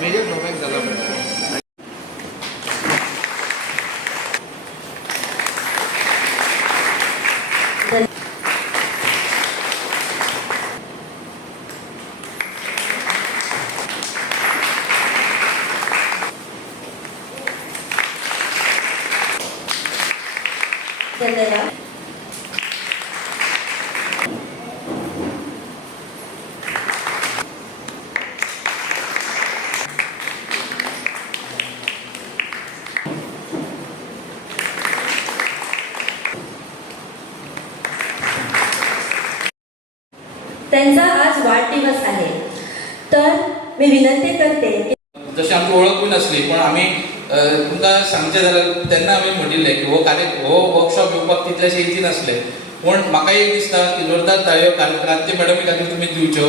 Major drawback झाला पाहिजे धन्यवाद तुमकां सांगचें जाल्यार तेन्ना हांवें म्हणिल्लें की हो कार्य हो वर्कशॉप येवपाक तितलेशे इजी नासले. पूण म्हाका एक दिसता की जोरदार ताळयो क्रांती मॅडमी खातीर तुमी दिवच्यो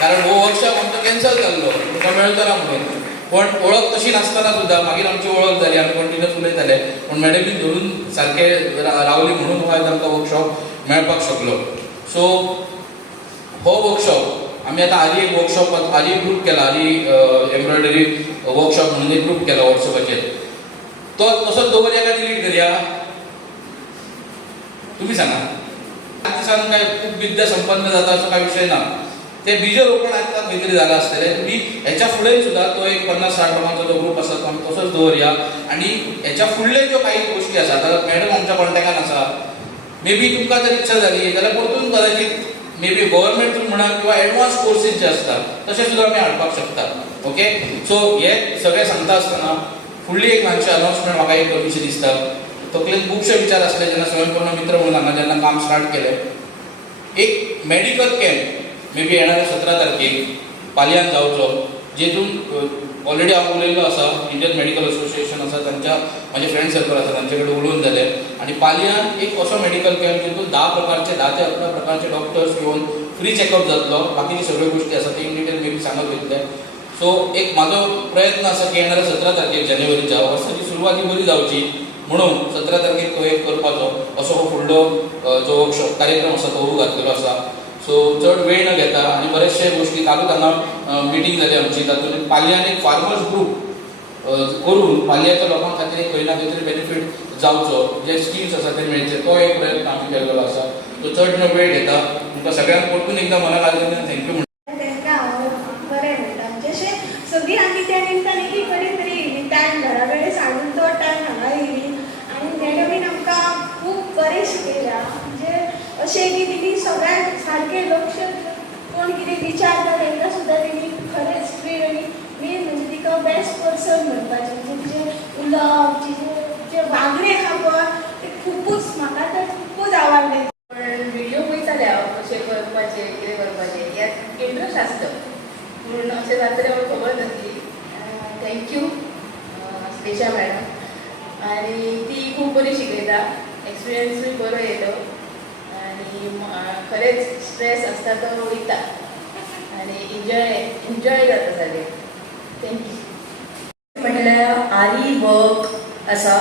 कारण हो वर्कशॉप आमचो कॅन्सल जाल्लो तुमकां मेळचो ना म्हणून. पण ओळख तशी नासतना सुद्दां मागीर आमची ओळख जाली आमी कंटिन्युअस उलयताले पूण मॅडमी धरून सारके रावली म्हणून आयज आमकां वर्कशॉप मेळपाक शकलो. सो हो वर्कशॉप आम्ही आता आली एक वर्कशॉप आली ग्रुप केला आली एम्ब्रॉयडरी वर्कशॉप म्हणून एक ग्रुप केला व्हॉट्सअपाचेर तो तसोच दवरया काय डिलीट करया तुम्ही सांगा. आठ दिसान काय खूप विद्या संपन्न जाता असो काय विषय ना ते बीज रोपण आता खंय झालं जालां आसतलें तुम्ही ह्याच्या फुडें सुद्धा तो एक पन्नास साठ लोकांचो जो ग्रुप आसा तो आमी तसोच दवरया आणि ह्याच्या फुडले ज्यो काही गोष्टी आसा आता मॅडम आमच्या कॉन्टॅक्टान आसा मे बी तुमकां जर इच्छा झाली जाल्यार परतून कदाचित मे बी गव्हर्नमेंट थ्रू म्हणा किंवा एडवान्स कोर्सीस जे असतात तसे सुद्धा आमी हाडपाक शकतात. ओके सो हे सगळें सांगता आसतना फुडली एक ल्हानशी अनाउन्समेंट म्हाका एक करूशी दिसता तकलेन खुबशे विचार आसले जेन्ना स्वयंपूर्ण मित्र म्हणून हांगा जेन्ना काम स्टार्ट केलें एक मेडिकल कॅम्प मे बी येणाऱ्या सतरा तारखेक पालयान जावचो जेतून ऑलरेडी हांव उलयल्लो आसा इंडियन मेडिकल असोसिएशन आसा तांच्या माझे म्हणजे फ्रेंड सर्कल आसा तांचे कडेन उलोवन जाले आनी पालयान एक असो मेडिकल कॅम्प जितून धा प्रकारचे धा ते अकरा प्रकारचे डॉक्टर्स घेवन फ्री चॅकअप जातलो बाकीचे सगळ्यो गोष्टी आसा ते इन डिटेल मे बी सांगत वयतले सो एक म्हाजो प्रयत्न आसा की येणाऱ्या सतरा तारखेक जानेवारीच्या वर्साची सुरवात बरी जावची म्हणून सतरा तारखेक तो एक करपाचो. असो हो फुडलो जो वर्कशॉप कार्यक्रम आसा तो घातलेलो आसा सो चड वेळ न घेता आणि बरेचशे गोष्टी कालूच हांगा मिटींग जाली आमची तातूंत पालयान एक फार्मर्स ग्रुप करून पालयाच्या लोकां खातीर खंय ना खंय तरी बेनिफीट जावचो जे स्किम्स आसा ते मेळचे तो एक प्रयत्न आमी केलेलो आसा तो चड न वेळ घेता तुमकां सगळ्यांक परतून एकदा मना लागले थँक्यू तेंकां बरें म्हणटा जशें सगळीं आमी त्या निमतान एक कडेन तरी येयली टायम घरा कडेन सांगून तो टायम हांगा येयली आनी मॅडमीन आमकां खूब बरें शिकयलां म्हणजे अशें की तिणी सगळ्यांक विचार कितें विचारता तेंकां सुद्दां तेणी खरेंच ट्रेन आनी मेन म्हणजे तिका बेस्ट पर्सन म्हणपाचें म्हणजे तिचे उलोवप तिचे जे वागणें आहा पळय ते खुबूच म्हाका तर खुबूच आवडलें. पण व्हिडिओ पळयताले हांव कशें करपाचें कितें करपाचें यात इंट्रस्ट आसता म्हणून अशें जातलें म्हाका खबर नासली थँक्यू स्पेशा मॅडम. आनी ती खूब बरी शिकयता एक्सपिरियन्सूय बरो येयलो आनी खरेंच स्ट्रेस आसता तो वयता आनी एन्जॉय एन्जॉय जाता सगळे थँक्यू म्हटल्यार आरी वर्क आसा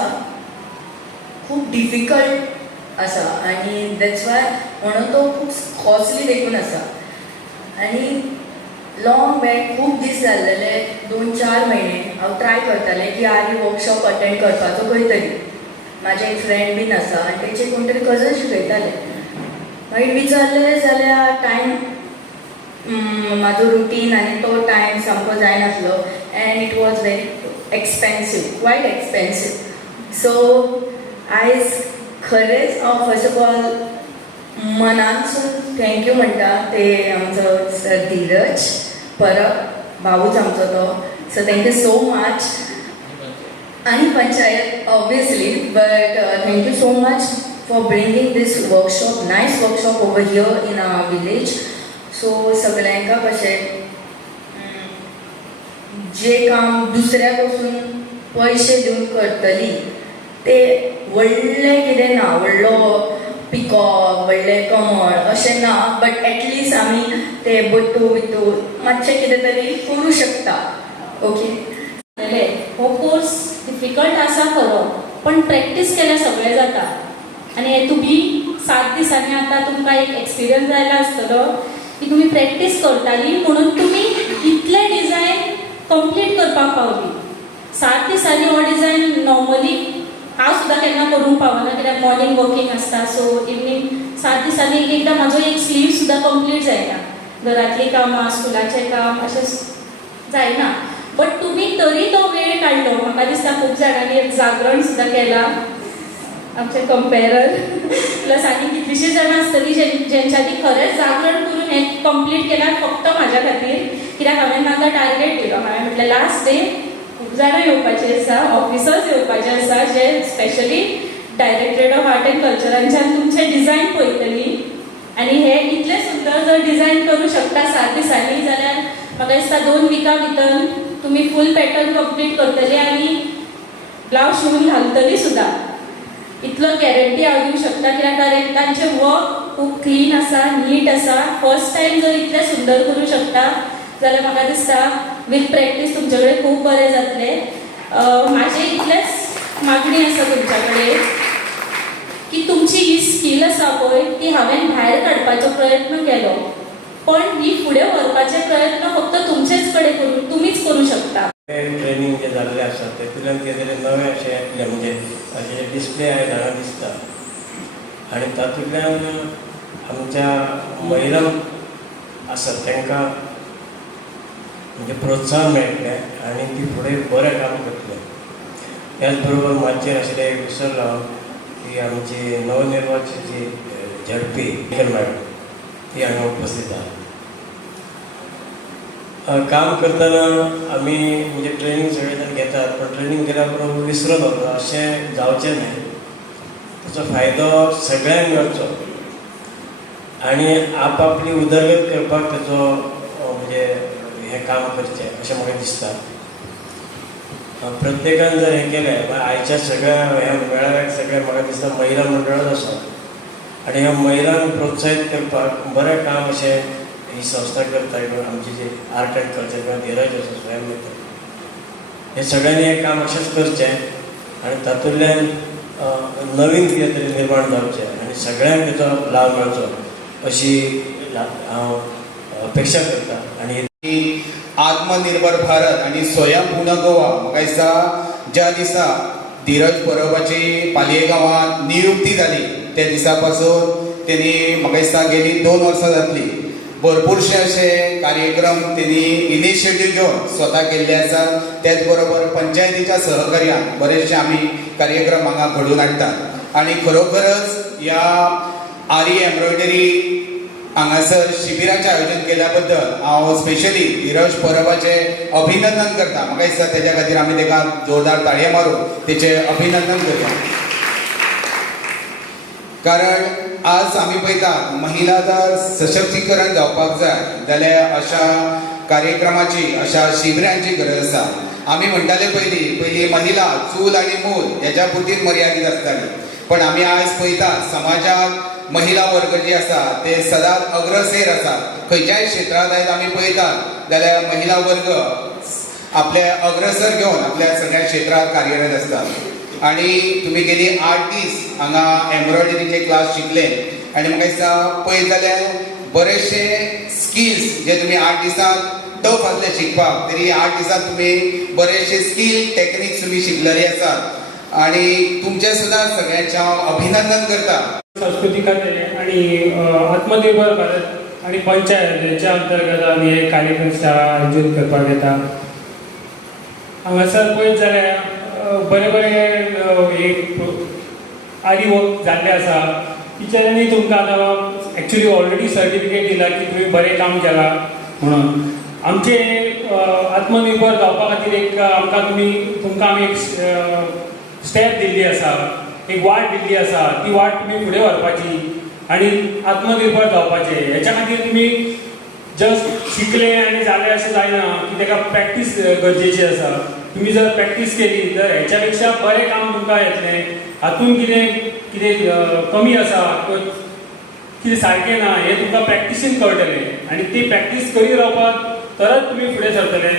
खूब डिफिकल्ट आसा आनी दॅट्स वाय म्हणून तो खूब कॉस्टली देखून आसा आनी लाँग बॅक खूब दीस जाल्लेले दोन चार म्हयने हांव ट्राय करतालें की आरी वर्कशॉप अटेंड करपाचो खंय तरी म्हाजे एक फ्रेंड बीन आसा आनी तेचे कोण तरी कजन शिकयताले मागीर विचारलें जाल्यार टायम म्हाजो रुटीन आनी तो टायम सामको जायनासलो and it was very expensive Wyatt expensive so आयज खरेंच हांव फर्स्ट ऑफ ऑल मनानसून थँक्यू म्हणटा ते आमचो सर धीरज परब भाऊच आमचो तो. सो थँक्यू सो मच आणि panchayat obviously but thank you so much for bringing this workshop nice workshop over here in our village so सगळ्यांका कशें जे काम दुसऱ्या पसून पयशे दिवन करतली ते व्हडलें कितें ना व्हडलो पिकॉक व्हडलें कमळ अशें ना बट एटलिस्ट आमी ते बट्टू बिट्टू मातशें कितें तरी करूं शकता ओके हो कोर्स डिफिकल्ट आसा खरो पण प्रॅक्टीस केल्यार सगळें जाता. आनी हे तुमी सात दिसांनी आतां तुमकां एक एक्सपिरियन्स जायला आसतलो की तुमी प्रॅक्टीस करताली म्हणून तुमी इतले डिझायन कंप्लीट करपाक पावली. सात दिसांनी हो डिझायन नॉर्मली हांव सुद्दां केन्ना करूंक पावना कित्याक मॉर्निंग वर्कींग आसता सो इवनींग सात दिसांनी एक एकदां म्हाजो एक स्लीव सुद्दां कंप्लीट जायना. घरांतलीं कामां स्कुलाचें काम अशें जायना. बट तुमी तरी तो वेळ काडलो म्हाका दिसता खूब जाणांनी एक जागरण सुद्दां केलां. आमचे कंपेरर प्लस आणि कितलीशीं जाणां आसतलीं जे जेंच्यांनी खरेंच जागरण करून हें कंप्लीट केलां फक्त म्हाज्या खातीर कित्याक हांवें म्हाका टार्गेट दिलो हांवें म्हटलें लास्ट डे खूब जाणां येवपाचे आसा ऑफिसर्स येवपाचे आसा जे specially directorate of art and कल्चरांच्यान तुमचे डिझायन पळयतलीं. आनी हे इतले सुंदर जर डिझायन करूं शकता सात दिसांनी जाल्यार म्हाका दिसता दोन विका भितर तुमी फूल पॅटर्न कंप्लीट करतली आनी ब्लावज शिवून घालतली सुद्दां इतलो गॅरंटी हांव दिवंक शकता कित्याक कारण तांचें वर्क खूब क्लीन आसा नीट आसा फर्स्ट टायम जर इतलें सुंदर करूं शकता जाल्यार म्हाका दिसता. वीथ प्रॅक्टीस तुमचे कडेन खूब बरें जातलें. म्हाजें इतलेंच मागणी आसा तुमच्या कडेन की तुमची ही स्कील आसा पळय ती हांवें भायर काडपाचो प्रयत्न केलो. पण ही फुडें व्हरपाचे प्रयत्न फक्त तुमचेच कडेन करून तुमीच करू शकता. ट्रेनिंग जे जाल्लें आसा तेतूंतल्यान कितें तरी नवें अशें येतलें म्हणजे अशें डिस्प्ले आयला हांगा दिसता आनी तातूंतल्यान आमच्या महिला आसात तांकां म्हणजे प्रोत्साहन मेळटलें आनी ती फुडें बरें काम करतले त्याच बरोबर माचयेर आशिल्लें एक की आमची नवनिर्वाचित जी झडपी मॅडम ती हांगा उपस्थित आहा. काम करतना आमी म्हणजे ट्रेनींग सगळे जाण घेतात पण ट्रेनींग केल्या बरोबर विसरून वता अशें जावचें न्हय ताचो फायदो सगळ्यांक मेळचो आनी आपापली उदरगत करपाक ताचो म्हणजे हें काम करचें अशें म्हाका दिसता प्रत्येकान जर हें केलें आयच्या सगळ्या ह्या मेळाव्याक सगळें म्हाका दिसता महिला मंडळच आसा आनी ह्या महिलांक प्रोत्साहीत करपाक बरें काम अशें ही संस्था करता किंवा आमची जी आर्ट अँड कल्चर किंवा धीरज आसा स्वयं मित्र हे सगळ्यांनी हे काम अशेंच करचें आनी तातूंतल्यान नवीन कितें तरी निर्माण जावचें आनी सगळ्यांक तेचो लाव मेळचो अशी हांव अपेक्षा करता. आनी आत्मनिर्भर भारत आणि स्वयंपूर्ण गोवा म्हाका दिसता ज्या दिसा धीरज परबाची पालये गांवांत नियुक्ती जाली त्या दिसा पासून तेणी म्हाका दिसता गेली दोन वर्सां जातली. भरपूरशे असे कार्यक्रम त्यांनी इनिशिएटीव घेवन स्वता केल्ले आसा त्याच बरोबर पंचायतीच्या सहकार्यान बरेचशे आमी कार्यक्रम हांगा घडून हाडटात आणि खरोखरच ह्या आरी एम्ब्रॉयडरी हांगासर शिबिराचें आयोजन केल्या बद्दल हांव स्पेशली धीरज परबाचे अभिनंदन करता. म्हाका दिसता तेज्या खातीर आमी ताका जोरदार ताळयो मारून तेचें अभिनंदन करता. कारण आज आमी पळयतात महिला जर सशक्तीकरण जावपाक जाय जाल्यार अशा कार्यक्रमाची अशा शिबिरांची गरज आसा. आमी म्हणटाले पयलीं पयलीं महिला चूल आनी मूल हेच्या पुरतीच मर्यादीत आसताली पण आमी आयज पळयतात समाजात महिला वर्ग जे आसा ते सदांच अग्रसेर आसा. खंयच्याय क्षेत्रांत आयज आमी पळयतात जाल्यार महिला वर्ग आपले अग्रसर घेवन आपल्या सगळ्या क्षेत्रांत कार्यरत आसतात आणि तुम्ही गेली आठ दीस हांगा एम्ब्रॉयडरीचे क्लास शिकले. आणि म्हाका दिसता पळयत जाल्यार बरेचशे स्किल्स जे तुम्ही आठ दिसांत टफ आसले शिकपाक तरी आठ दिसांत तुम्ही बरेचशे स्किल टेक्निक्स तुम्ही शिकलेले आसात आणि तुमचे सुद्धा सगळ्यांचे हांव अभिनंदन करता. संस्कृती खात्याने आणि आत्मनिर्भर भारत आणि पंचायत हेच्या अंतर्गत आमी हे कार्यक्रम आयोजित करपाक येता हांगासर पळयत जाल्यार बरे बरे अ, एक वर्क जाल्ले आसा टिचरांनी तुमकां आतां एक्चुली ऑलरेडी सर्टिफिकेट दिला की तुमी बरें काम केलां म्हणून. आमचे आत्मनिर्भर जावपा खातीर एक आमकां तुमी तुमकां आमी एक स्टेप दिल्ली आसा एक वाट दिल्ली आसा ती वाट तुमी फुडें व्हरपाची आनी आत्मनिर्भर जावपाचे. हेच्या खातीर तुमी जस्ट शिकले आनी जाले अशें जायना की ताका प्रॅक्टीस गरजेची आसा तुमी जर प्रॅक्टीस केली तर ह्याच्यापेक्षा पेक्षा बरें काम तुमकां येतलें. हातून कितें कितें कमी आसा किंवा कितें सारकें ना हें तुमकां प्रॅक्टिसीन कळटलें आनी ती प्रॅक्टीस करीत रावपाक तरच तुमी फुडें सरतले.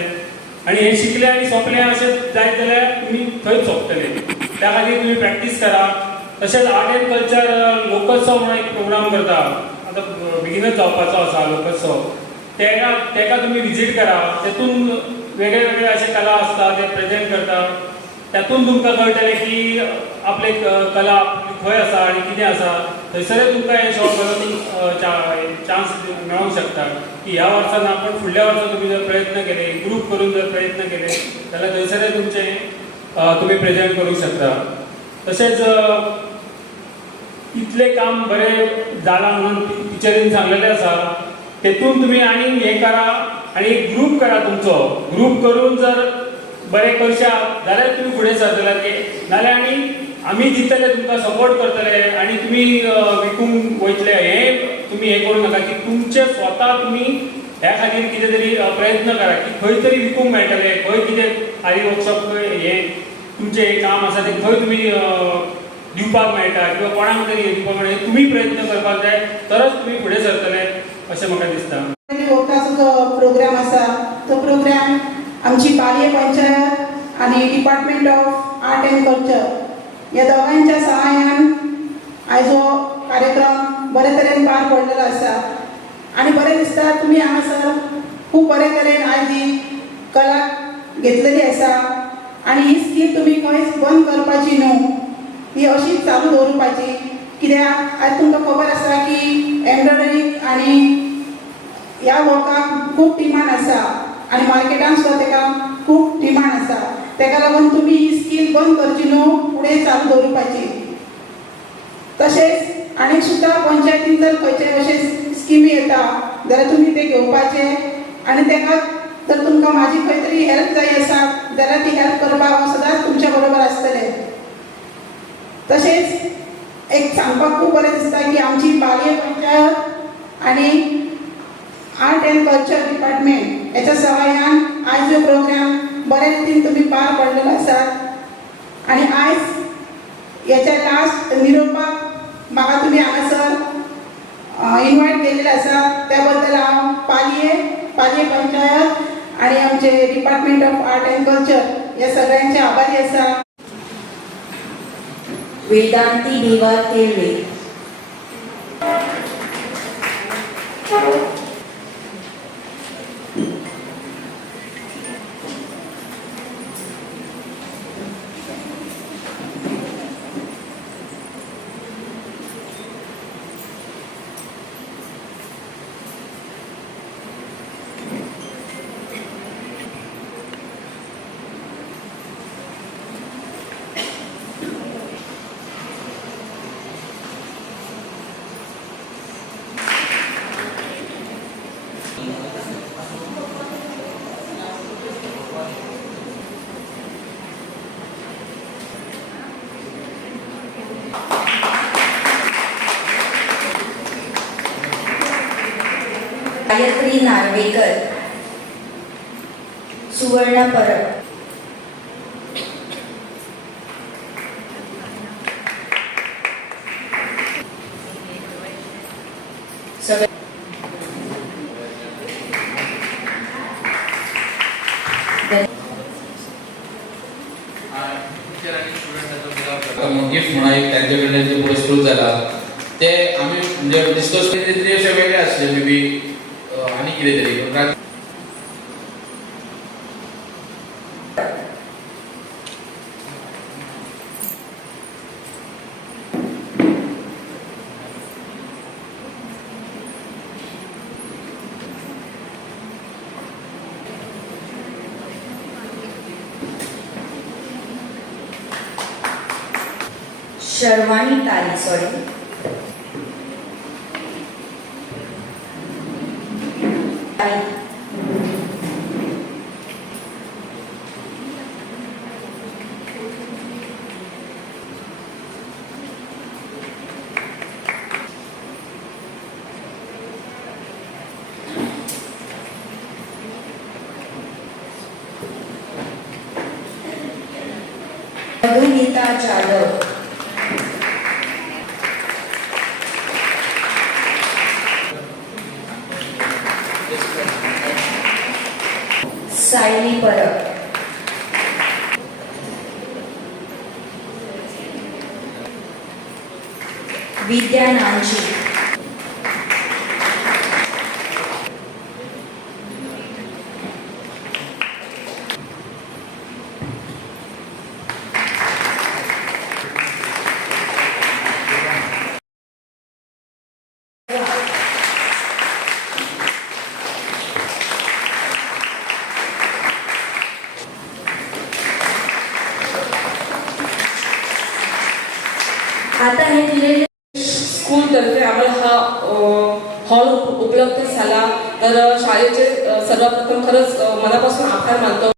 आनी हें शिकलें आनी सोंपलें अशें जायत जाल्यार तुमी थंयच सोंपतले. त्या खातीर तुमी प्रॅक्टीस करा. तशेंच आर्ट एंड कल्चर लोकोत्सव म्हणून एक प्रोग्राम करता. आतां बेगीनच जावपाचो आसा लोकोत्सव. तेका तेका तुमी विजीट करा. तेतून वेगळे वेगळे असे कला आसता ते प्रेझेंट करतात. त्यातून तुमकां कळटलें की आपले कला खंय आसा आनी कितें आसा. थंयसरय तुमकां हे शॉप करून चान्स मेळोंक शकता. की ह्या वर्सान आपण फुडल्या वर्सा तुम्ही जर प्रयत्न केले ग्रुप करून जर प्रयत्न केले जाल्यार थंयसरय तुमचे तुमी तुम्ही प्रेझेंट करूंक शकता. तशेंच इतलें काम बरें जालां म्हणून टिचरीन सांगलेलें आसा. तेतून तुम्ही आनी हें करा आनी एक ग्रूप करा तुमचो. ग्रूप करून जर बरें करशा जाल्यार तुमी फुडें सरतले ते नाल्यार आनी आमी दितले तुमकां सपोर्ट करतले आनी तुमी विकूंक वयतले हें तुमी हें करूं नाका की तुमचे स्वता तुमी ह्या खातीर कितें तरी प्रयत्न करा की खंय तरी विकूंक मेळटले खंय कितें आरी वर्कशॉप खंय हें तुमचें हें काम आसा तें खंय तुमी दिवपाक मेळटा किंवा कोणाक तरी दिवपाक मेळटा तुमी प्रयत्न करपाक जाय तरच तुमी फुडें सरतले अशें म्हाका दिसता. जो प्रोग्राम आसा तो प्रोग्राम आमची बाल्य पंचायत आनी department of art and culture ह्या दोगांच्या सहाय्यान आयज हो कार्यक्रम बरे तरेन पार पडलेलो आसा आनी बरें दिसता तुमी हांगासर खूब बरे तरेन आयज ही कला घेतलेली आसा आनी ही स्कीम तुमी खंयच बंद करपाची न्हू ही अशीच चालू दवरपाची. कित्याक आयज तुमकां खबर आसा की एम्ब्रॉयडरी आनी ह्या वर्काक खूब डिमांड आसा आनी मार्केटान सुद्दां ताका खूब डिमांड आसा ताका लागून तुमी ही स्कील बंद करची न्हू फुडें चालू दवरपाची तशेंच आनीक सुद्दां पंचायतीन जर खंयचे अशे स्किमी येता जाल्यार तुमी ते घेवपाचे आनी ताका जर तुमकां म्हाजी खंय तरी हेल्प जाय आसा जाल्यार ती हेल्प करपाक हांव सदांच तुमच्या बरोबर आसतलें तशेंच एक सांगपाक खूब बरें दिसता की आमची पालये पंचायत आनी आर्ट एंड कल्चर डिपार्टमेंट हेच्या सहाय्यान आयज प्रोग्राम बरे रितीन तुम्ही पार पडलेलो आसात आनी आयज याच्या लास्ट निरोपाक म्हाका तुमी हांगासर इनवायट केलेले आसा त्या बद्दल हांव पालये पालये पंचायत आणि आमचे department of art and culture या सगळ्यांचे आभारी आसा વેદાંતિ દેવા તેરવે गायत्री नार्वेकर सुवर्ण परब सगळे गिफ्ट म्हणा एक त्यांच्याकडे जे पुरस्कृत झाला ते आम्ही म्हणजे डिस्कस केले तरी असे वेगळे असले मे बी आणि कितें तरी पण रा- शर्वाणी तारी सॉरी जाधव. વિદ્યાનાથજી आता हे स्कूलतर्फे आम्हाला हा हॉल उपलब्ध झाला. तर शाळेचे सर्वप्रथम खरंच मनापासून आभार मानतो.